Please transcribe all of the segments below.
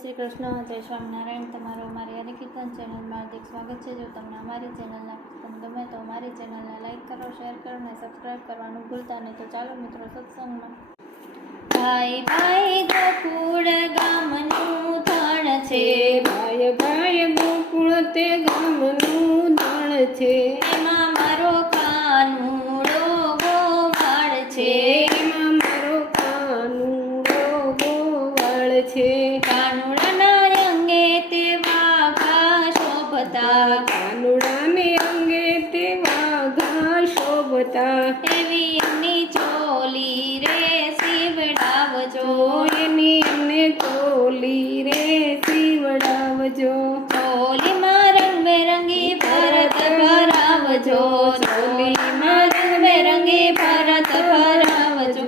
શ્રી કૃષ્ણ, જય સ્વામિનારાયણ। તમારું અમારી હરિકીર્તન ચેનલમાં હાર્દિક સ્વાગત છે। જો તમને અમારી ચેનલના પસંદ ગમે તો અમારી ચેનલને લાઈક કરો, શેર કરો અને સબસ્ક્રાઈબ કરવાનું ભૂલતા નહીં। તો ચાલો મિત્રો સત્સંગમાં। ભાઈ ભાઈ ગોકુળ ગામનું ધણ છે, ભાઈ ભાઈ ગોકુળ તે ગામનું ધણ છે, એમાં મારો કાનુડો ગોવાળ છે, એમાં મારો કાનુડો ગોવાળ છે। કાનુડાના રંગે તે વાઘા શોભતા, કાનુડાને અંગે તે વાઘા શોભતા, એવી એમની ચોલી રે સીવડાવજો, એની અમને ચોલી રે સીવડાવજો, ચોલીમાં રંગબેરંગી ભરત ભરાવજો, ચોલીમાં રંગબેરંગી ભરત ભરાવજો,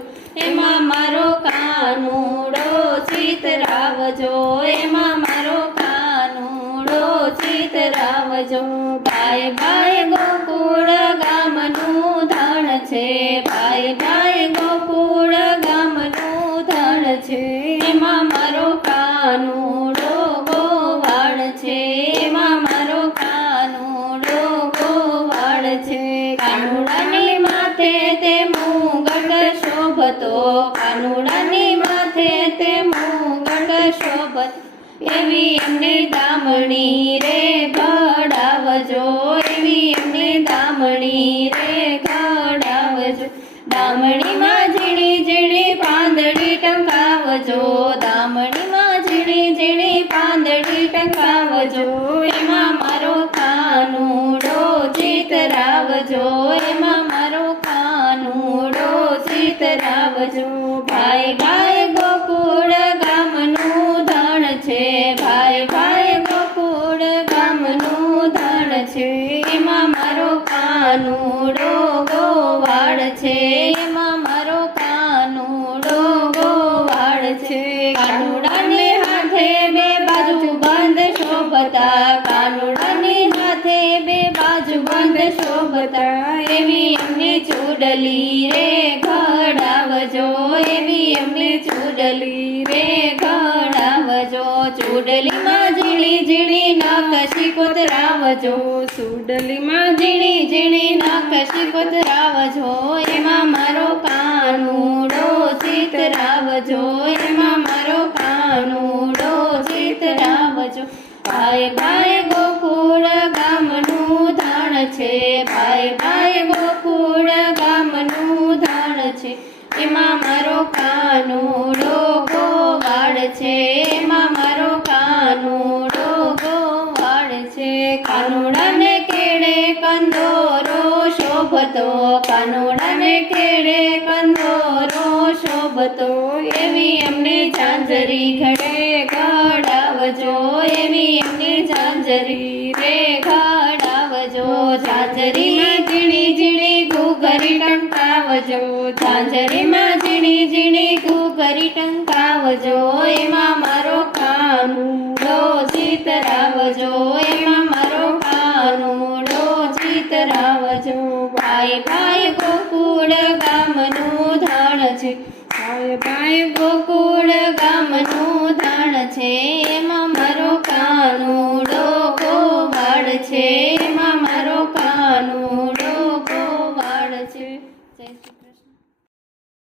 એમાં મારો કાનુડો ચિતરાવજો, એમાં મારો કાનુડો ચિતરાવજો। ભાઈ ભાઈ ગોકુળ ગામનું ધણ છે, ભાઈ ભાઈ ગોકુળ ગામનું ધણ છે, એમાં મારો કાનુડો ગોવાળ છે, એમાં મારો કાનુડો ગોવાળ છે। કાનુડાની માથે તે મુગટ શોભતો, કાનુડાની માથે તે મુગટ શોભતો, એવી એમની દામણી રે ઘડાવજો, એવી એમની દામણી રે ઘડાવજો, દામણીમાં ઝીણી ઝીણી પાંદડી ટંકાવજો, દામણીમાં ઝીણી ઝીણી પાંદડી ટંકાવજો, એમાં મારો કાનુડો ચિતરાવજો, એમાં મારો કાનુડો ચિતરાવજો। ભાઈ ભાઈ ગોકુળ ગામનું ધણ છે, ભાઈ ભાઈ ગોકુળ ગામનું ધણ છે, એમાં મારો કાનુડો ગોવાળ છે, એમાં મારો કાનુડો ગોવાળ છે। કાનુડાની હાથે બે બાજુ બંધ શોભતા, કાનુડાની હાથે બે બાજુ બંધ શોભતા, એવી એમની ચૂડલી રે ઘડાવજો, એવી એમની ચૂડલી રે ઘડાવજો, ચૂડલીમાં ઝીણી ઝીણી નકશી કોતરાવજો, ચૂડલીમાં ઝીણી ઝીણી નકશી કોતરાવજો, એમાં મારો કાનુડો ચિતરાવજો, એમાં મારો કાનુડો ચિતરાવજો। ભાઈ ભાઈ ગોકુળ ગામનું ધણ છે, ભાઈ ભાઈ ગોકુળ ગામનું ધણ છે, એમાં મારો કાનુડો ગોવાળ છે, એમાં મારો કાનુડો ગોવાળ છે। કાનુડાને કેડે કંદોરો શોભતો, કાનુડાને કેડે કંદોરો શોભતો, એવી એમની ઝાંઝરી ઘડે ઘડાવજો, એવી એમની ઝાંઝરી રે ઘડાવજો, ઝાંઝરીમાં ઝીણી ઝીણી ઘૂઘરી ટંકાવજો, ઝાંઝરીમાં ઝીણી ઝીણી ઘૂઘરી ટંકાવજો, એમાં મારો કાનુડો ચિતરાવજો, એમાં મારો કાનુડો ચિતરાવજો। ભાઈ ભાઈ ગોકુળ ગામનું ધણ છે, ભાઈ ભાઈ ગોકુળ ગામનું ધણ છે, એમાં